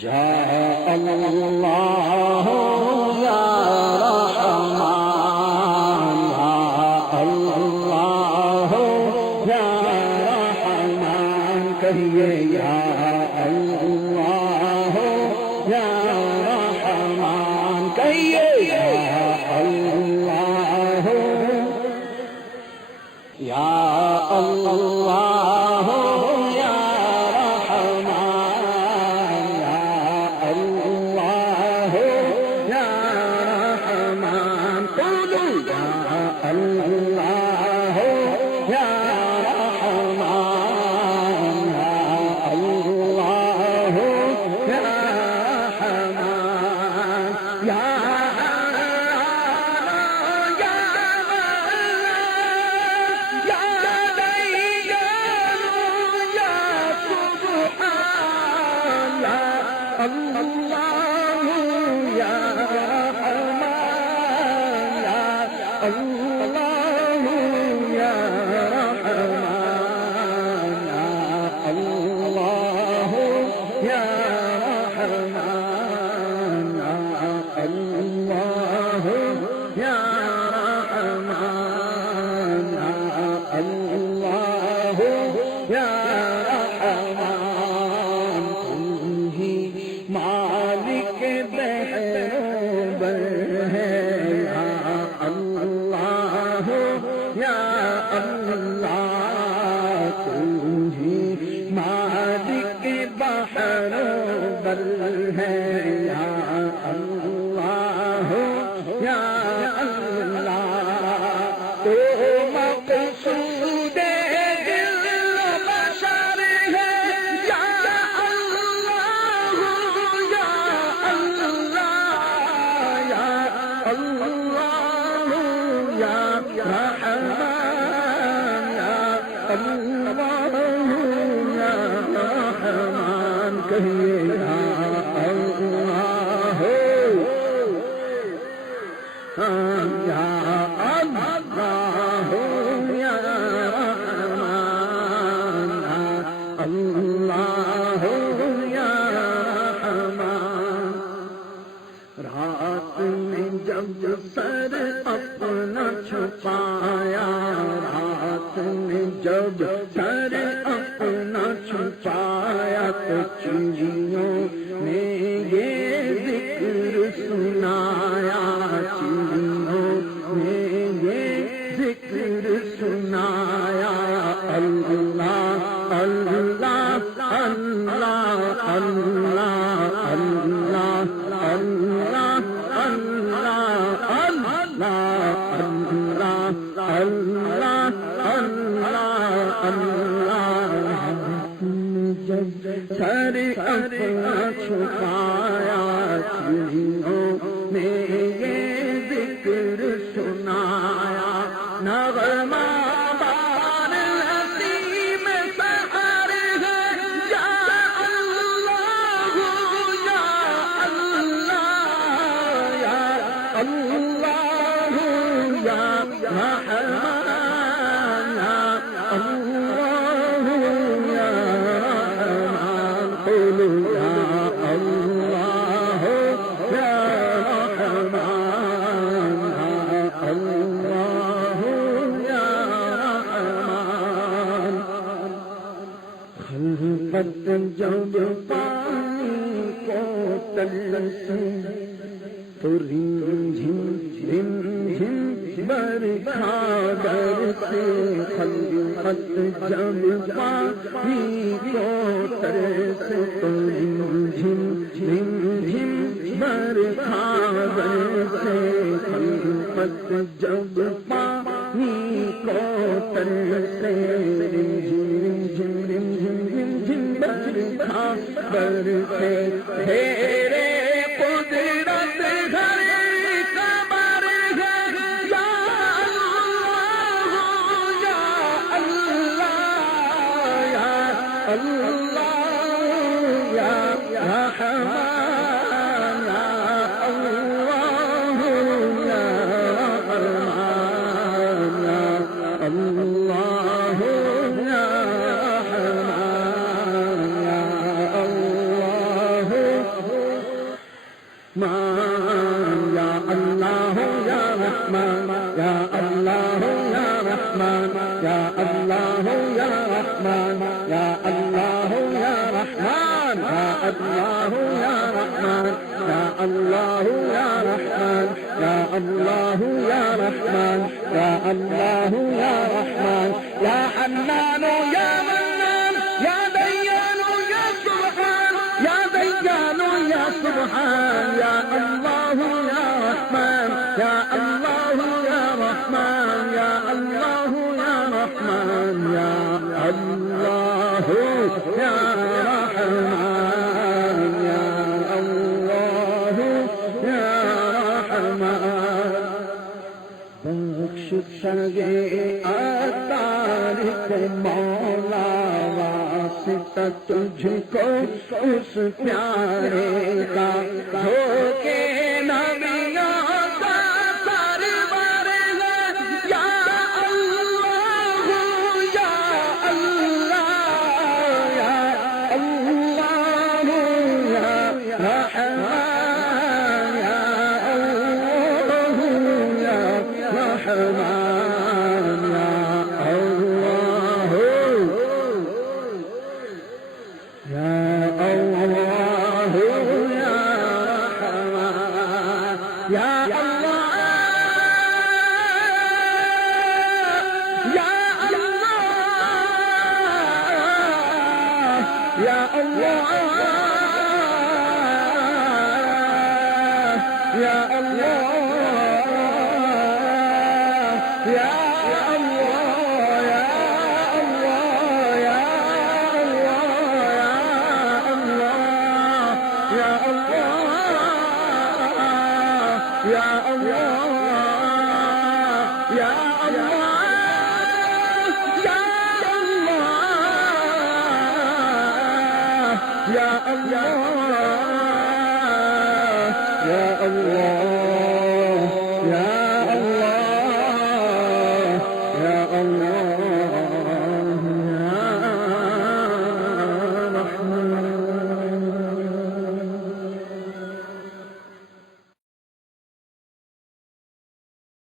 یا اللہ یا رحمان یا اللہ یا رحمان کہیے یا اللہ یا رحمان کہیے یا اللہ یا اللہ یا رحمان یا اللہ یا رحمان قولوا یا اللہ یا رحمان یا اللہ یا رحمان یا رات میں جب سر اپنا چھپایا رات میں جب سر اپنا چھپایا تو چڑیوں نے یہ ذکر سنایا چڑیوں نے یہ ذکر سنایا اللہ اللہ اللہ اللہ اللہ اللہ سر اپنا چھپایا چڑیوں نے یہ ذکر سنایا نغمہ بار نسیم سحر ہے یا اللہ یا اللہ یا اللہ یا رحمان یا اللہ یا رحمان قولوا یا اللہ یا رحمان یا اللہ یا رحمان خلقت جب پانی کو تلسی تو رم جھم برکھا برسے خلقت جب پانی کو ترسے تو رم جھم برکھا برسے خلقت جب پانی کو ترسے رم جھم برکھا برسے تیرے قدرت گھر قمر ہے یا اللہ یا اللہ یا اللہ یا رحمان یا اللہ یا رحمان یا اللہ یا رحمان یا اللہ رحمان یا اللہ یا رحمان یا اللہ یا رحمان یا اللہ یا رحمان یا اللہ یا رحمان یا اللہ یا رحمان یا اللہ یا رحمان یا اللہ یا رحمان یا اللہ یا رحمان یا حنان یا منان یا دیان یا سبحان یا دیان یا سبحان یا اللہ یا رحمان یا اللہ یا رحمان یا اللہ یا رحمان یا اللہ یا رحمان یا اللہ یا رحمان بخش سگے اتارک مولا واسطہ تجھ کو اس پیارے کا ہو کے نبیوں کا سرور ہے یا اللہ یا اللہ یا اللہ یا رحمان یا اللہ یا رحمان یا اللہ یا اللہ یا رحمان یا اللہ یا اللہ یا اللہ یا اللہ یا یا اللہ یا اللہ یا اللہ یا اللہ یا اللہ یا